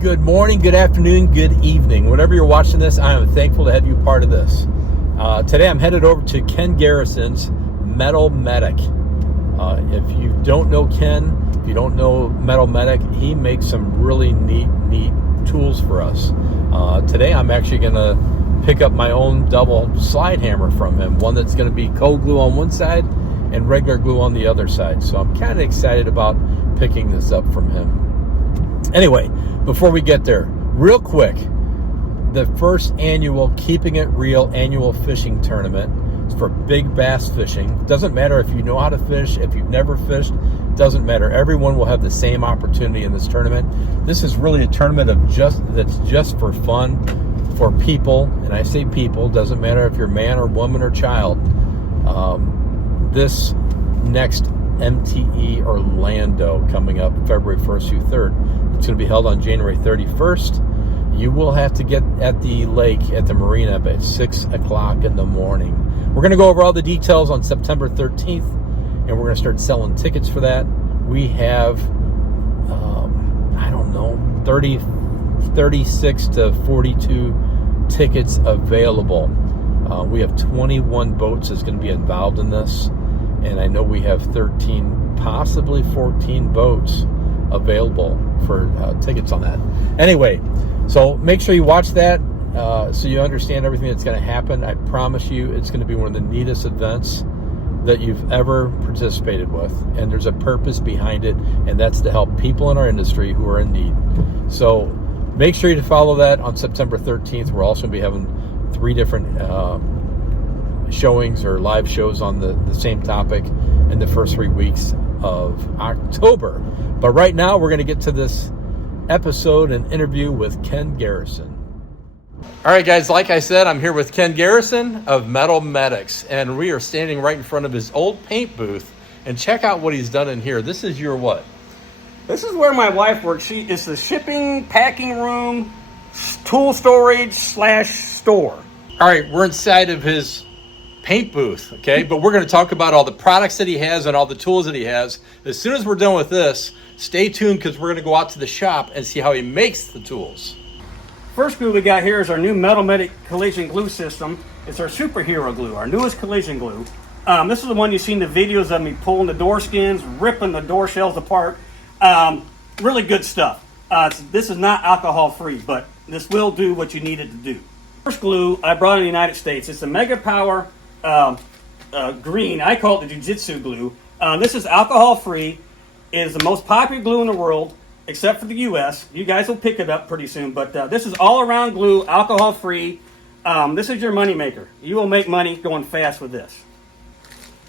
Good morning, good afternoon, good evening. Whenever you're watching this, I am thankful to have you part of this. Today I'm headed over to Ken Garrison's Metal Medic. If you don't know Ken, if you don't know Metal Medic, he makes some really neat tools for us. Today I'm actually going to pick up my own double slide hammer from him, one that's going to be cold glue on one side and regular glue on the other side. So I'm kind of excited about picking this up from him. Anyway, before we get there, real quick, the first annual Keeping It Real annual fishing tournament is for big bass fishing. Doesn't matter if you know how to fish, if you've never fished, doesn't matter. Everyone will have the same opportunity in this tournament. This is really a tournament that's just for fun, for people, and I say people, doesn't matter if you're man or woman or child. This next MTE Orlando coming up February 1st through 3rd. It's going to be held on January 31st. You will have to get at the lake at the marina by 6 o'clock in the morning. We're going to go over all the details on September 13th, and we're going to start selling tickets for that. We have, 36 to 42 tickets available. We have 21 boats that's going to be involved in this, and I know we have 13, possibly 14 boats available for tickets on that. Anyway, so make sure you watch that so you understand everything that's going to happen. I promise you it's going to be one of the neatest events that you've ever participated with, and there's a purpose behind it, and that's to help people in our industry who are in need. So make sure you follow that on September 13th. We're also going to be having 3 different showings or live shows on the same topic in the first 3 weeks of October. But right now we're going to get to this episode and interview with Ken Garrison. All right, guys, like I said, I'm here with Ken Garrison of Metal Medics, and we are standing right in front of his old paint booth. And check out what he's done in here. This is your what? This is where my wife works. It's the shipping, packing room, tool storage / store. All right, we're inside of his paint booth, okay? But we're going to talk about all the products that he has and all the tools that he has. As soon as we're done with this, stay tuned because we're going to go out to the shop and see how he makes the tools. First glue we got here is our new Metal Medic collision glue system. It's our superhero glue, our newest collision glue. This is the one you've seen the videos of me pulling the door skins, ripping the door shells apart. Really good stuff. This is not alcohol free, but this will do what you need it to do. First glue I brought in the United States. It's a Mega Power green. I call it the Jiu-Jitsu glue. This is alcohol free. It is the most popular glue in the world, except for the U.S. You guys will pick it up pretty soon, but this is all around glue, alcohol free. This is your money maker. You will make money going fast with this.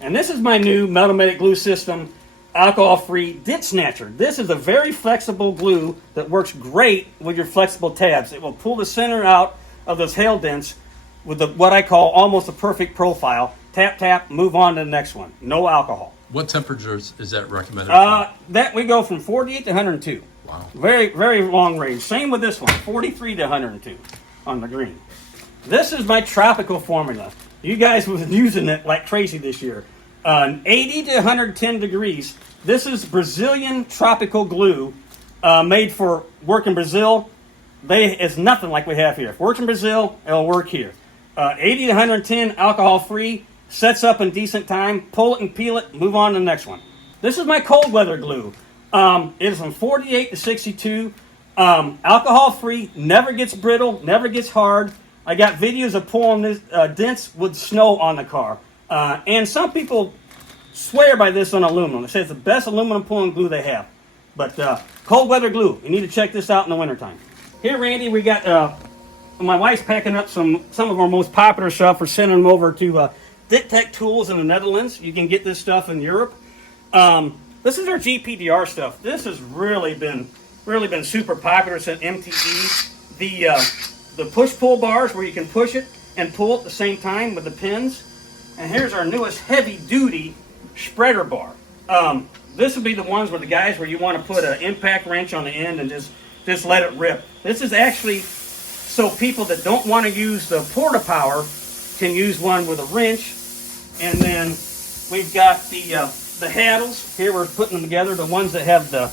And this is my new Metal Medic glue system, alcohol free Dent Snatcher. This is a very flexible glue that works great with your flexible tabs. It will pull the center out of those hail dents with what I call almost a perfect profile. Tap, tap, move on to the next one. No alcohol. What temperatures is that recommended? That we go from 48 to 102. Wow. Very, very long range. Same with this one, 43 to 102 on the green. This is my tropical formula. You guys was using it like crazy this year. 80 to 110 degrees. This is Brazilian tropical glue made for work in Brazil. It's nothing like we have here. If it works in Brazil, it'll work here. 80 to 110, alcohol free, sets up in decent time, pull it and peel it, move on to the next one. This is my cold weather glue. It is from 48 to 62, alcohol free, never gets brittle, never gets hard. I got videos of pulling this, dents with snow on the car. And some people swear by this on aluminum. They say it's the best aluminum pulling glue they have. But cold weather glue, you need to check this out in the wintertime. Here, Randy, we got my wife's packing up some of our most popular stuff. We're sending them over to Tech Tools in the Netherlands. You can get this stuff in Europe. This is our GPR stuff. This has really been super popular since MTE. The push-pull bars where you can push it and pull at the same time with the pins. And here's our newest heavy-duty spreader bar. This would be the ones where you want to put an impact wrench on the end and just let it rip. This is actually so people that don't want to use the porta power can use one with a wrench. And then we've got the handles. Here we're putting them together, the ones that have the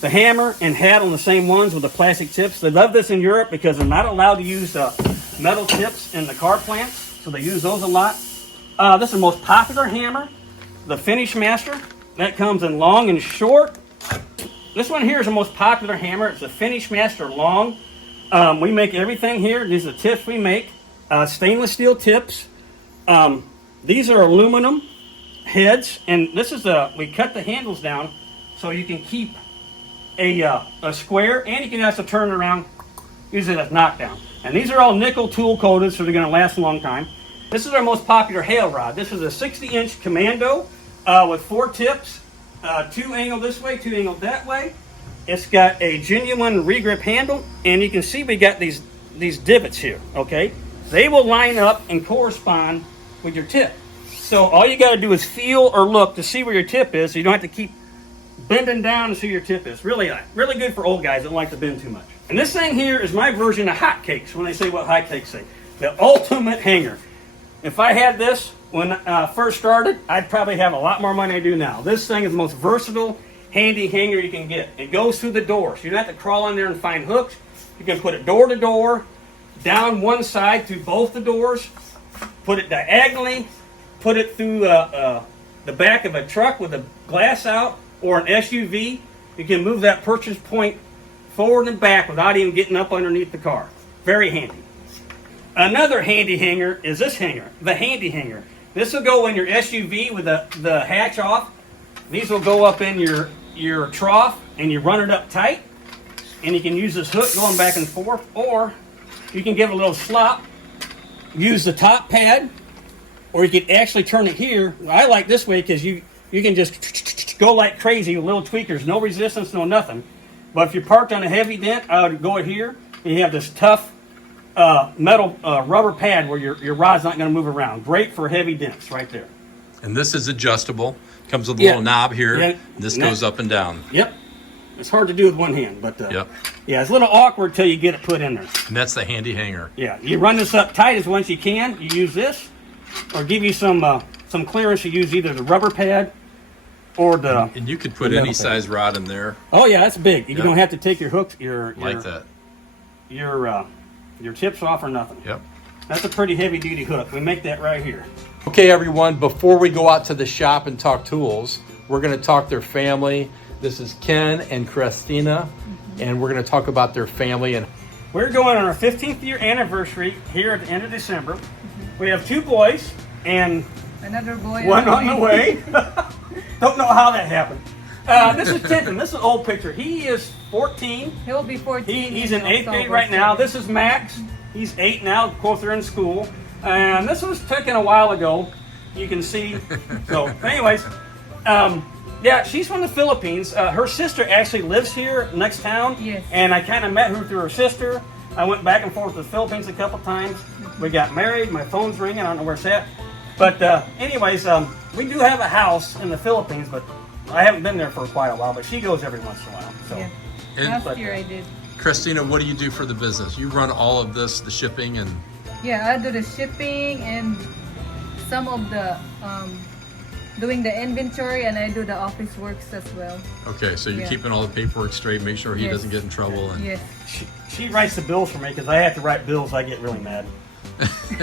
the hammer and hat on the same ones with the plastic tips. They love this in Europe because they're not allowed to use metal tips in the car plants, so they use those a lot. This is the most popular hammer, the Finish Master. That comes in long and short. This one here is the most popular hammer. It's a Finish Master long. We make everything here. These are the tips we make. Stainless steel tips. These are aluminum heads, and this is we cut the handles down so you can keep a square, and you can also turn it around, use it as knockdown. And these are all nickel tool coated, so they're going to last a long time. This is our most popular hail rod. This is a 60-inch Commando with 4 tips, 2 angled this way, 2 angled that way. It's got a genuine regrip handle, and you can see we got these divots here, okay? They will line up and correspond with your tip. So all you got to do is feel or look to see where your tip is, so you don't have to keep bending down to see your tip is. Really good for old guys that don't like to bend too much. And this thing here is my version of hotcakes, when they say what hotcakes say. The ultimate hanger. If I had this when I first started, I'd probably have a lot more money than I do now. This thing is the most versatile, handy hanger you can get. It goes through the door, so you don't have to crawl in there and find hooks. You can put it door to door, down one side through both the doors, put it diagonally, put it through the back of a truck with the glass out, or an SUV. You can move that purchase point forward and back without even getting up underneath the car. Very handy. Another handy hanger is this hanger, the handy hanger. This will go in your SUV with the hatch off. These will go up in your trough, and you run it up tight, and you can use this hook going back and forth, or you can give it a little slop, use the top pad, or you could actually turn it here. I like this way because you can just go like crazy with little tweakers, no resistance, no nothing. But if you're parked on a heavy dent, I would go here, and you have this tough metal rubber pad where your rod's not going to move around. Great for heavy dents right there. And this is adjustable. Comes with a little knob here. Yeah. This goes up and down. Yep. It's hard to do with one hand, but yep. Yeah, it's a little awkward till you get it put in there. And that's the handy hanger. Yeah, you run this up tight as once you can. You use this, or give you some clearance. You use either the rubber pad or the. And you could put any size rod in there. Oh yeah, that's big. You don't have to take your hooks, your tips off or nothing. Yep. That's a pretty heavy duty hook. We make that right here. Okay, everyone. Before we go out to the shop and talk tools, we're going to talk their family. This is Ken and Christina, and we're going to talk about their family. And we're going on our 15th year anniversary here at the end of December. We have 2 boys and another boy. One on the way. Don't know how that happened. This is Tintin. This is an old picture. He is 14. He'll be 14. He's in 8th grade right now. This is Max. He's 8 now. Of course, they're in school. And this was taken a while ago. You can see. So, anyways, yeah, she's from the Philippines. Her sister actually lives here next town. Yes. And I kind of met her through her sister. I went back and forth to the Philippines a couple times. We got married. My phone's ringing. I don't know where it's at. But anyways, we do have a house in the Philippines, but I haven't been there for quite a while. But she goes every once in a while. So. Yeah. Last year I did. Christina, what do you do for the business? You run all of this, the shipping and... Yeah, I do the shipping and some of the doing the inventory, and I do the office works as well. Okay, so you're keeping all the paperwork straight, make sure he doesn't get in trouble. And... Yes. She writes the bills for me because I have to write bills. I get really mad.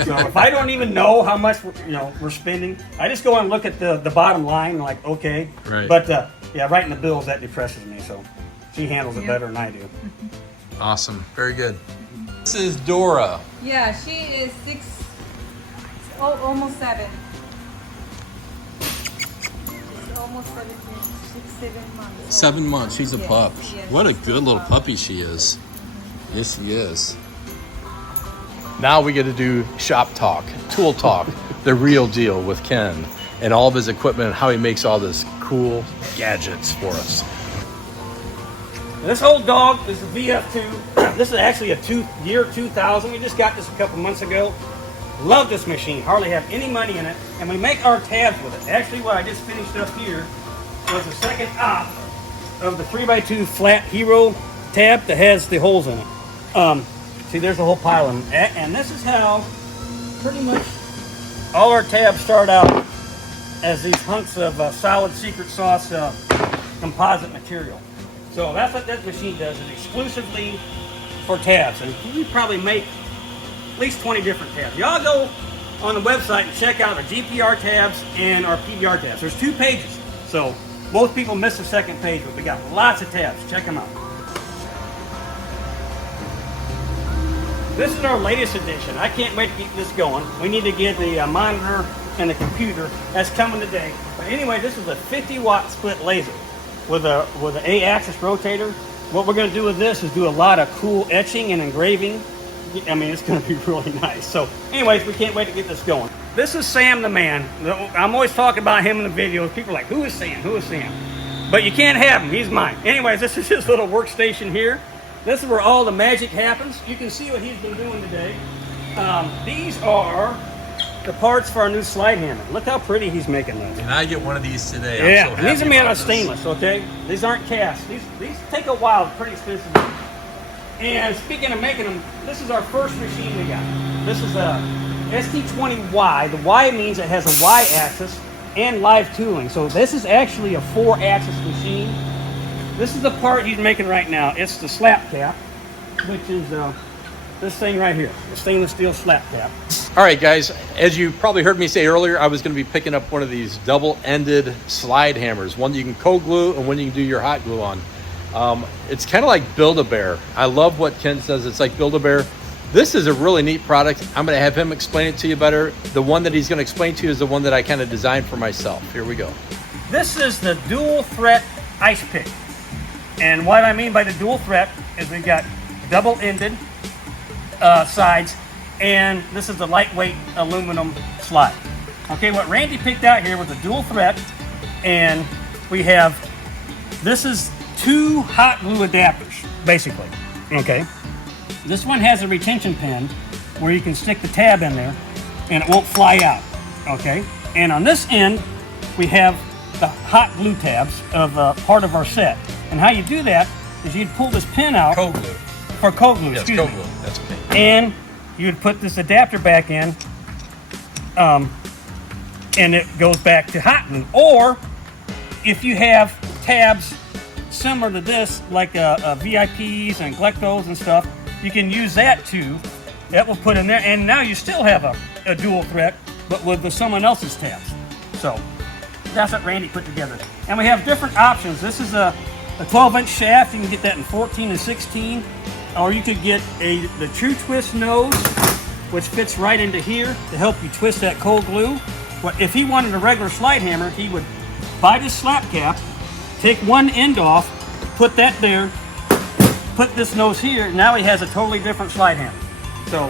So if I don't even know how much we're spending, I just go and look at the bottom line, like okay. Right. But yeah, writing the bills, that depresses me. So she handles it better than I do. Awesome, very good. This is Dora. Yeah, she is 6, almost 7. She's almost 7 months. 7 months. She's a pup. Yes. What a good little puppy she is. Yes, she is. Now we get to do shop talk, tool talk, the real deal with Ken and all of his equipment and how he makes all this cool gadgets for us. This old dog is a VF2. This is actually a year 2000. We just got this a couple months ago. Love this machine. Hardly have any money in it. And we make our tabs with it. Actually, what I just finished up here was the second op of the 3x2 flat Hero tab that has the holes in it. See, there's a whole pile of them. And this is how pretty much all our tabs start out as these hunks of solid secret sauce composite material. So that's what that machine does, is exclusively for tabs. And we probably make at least 20 different tabs. Y'all go on the website and check out our GPR tabs and our PDR tabs. There's 2 pages. So most people miss the second page, but we got lots of tabs. Check them out. This is our latest edition. I can't wait to keep this going. We need to get the monitor and the computer. That's coming today. But anyway, this is a 50-watt split laser with a A-axis rotator. What we're going to do with this is do a lot of cool etching and engraving. I mean, it's going to be really nice. So anyways, we can't wait to get this going. This is Sam the man. I'm always talking about him in the videos. People are like, who is Sam? Who is Sam? But you can't have him. He's mine. Anyways, this is his little workstation here. This is where all the magic happens. You can see what he's been doing today. These are the parts for our new slide hammer. Look how pretty he's making those. And I get one of these today. Yeah, I'm so and these are made out of this. stainless, okay? These aren't cast. These take a while, pretty expensive. And speaking of making them, this is our first machine we got. This is a ST20Y. The Y means it has a Y-axis and live tooling. So this is actually a 4-axis machine. This is the part he's making right now. It's the slap cap, which is this thing right here, the stainless steel slap cap. All right, guys, as you probably heard me say earlier, I was going to be picking up one of these double-ended slide hammers, one you can co-glue and one you can do your hot glue on. It's kind of like Build-A-Bear. I love what Ken says. It's like Build-A-Bear. This is a really neat product. I'm going to have him explain it to you better. The one that he's going to explain to you is the one that I kind of designed for myself. Here we go. This is the dual threat ice pick. And what I mean by the dual threat is we've got double-ended sides, and this is the lightweight aluminum slide. Okay, what Randy picked out here was a dual threat, and we have, this is 2 hot glue adapters, basically. Okay, this one has a retention pin where you can stick the tab in there, and it won't fly out. Okay, and on this end, we have the hot glue tabs of part of our set. And how you do that is you'd pull this pin out. Co-glue. For co-glue, Yes, excuse co-glue. me. That's okay. And you'd put this adapter back in, and it goes back to hot glue. Or if you have tabs similar to this, like VIPs and Glectos and stuff, you can use that too. That will put in there, and now you still have a dual threat, but with someone else's tabs. So that's what Randy put together. And we have different options. This is a 12-inch shaft. You can get that in 14 and 16. Or you could get the True Twist nose, which fits right into here to help you twist that cold glue. But if he wanted a regular slide hammer, he would buy this slap cap, take one end off, put that there, put this nose here. Now he has a totally different slide hammer. So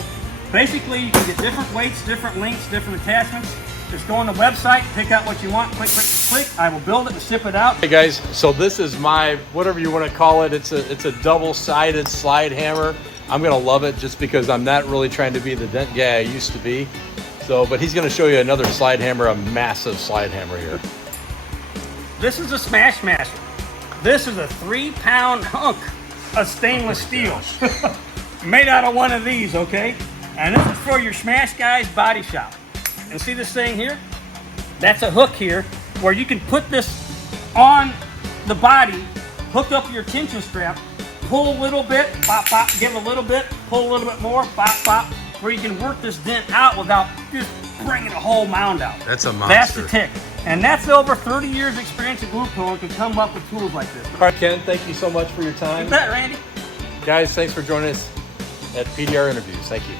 basically, you can get different weights, different lengths, different attachments. Just go on the website, pick out what you want, click, click, click. I will build it and ship it out. Hey guys, so this is my, whatever you want to call it, it's a double-sided slide hammer. I'm gonna love it just because I'm not really trying to be the dent guy I used to be. So, but he's gonna show you another slide hammer, a massive slide hammer here. This is a Smash Master. This is a 3-pound hunk of stainless steel. Made out of one of these, okay? And this is for your Smash Guys body shop. And see this thing here? That's a hook here where you can put this on the body, hook up your tension strap, pull a little bit, pop, pop, give a little bit, pull a little bit more, pop, pop, where you can work this dent out without just bringing a whole mound out. That's a monster. That's the tick. And that's over 30 years experience at glue pulling to come up with tools like this. All right, Ken, thank you so much for your time. You bet, Randy. Guys, thanks for joining us at PDR Interviews. Thank you.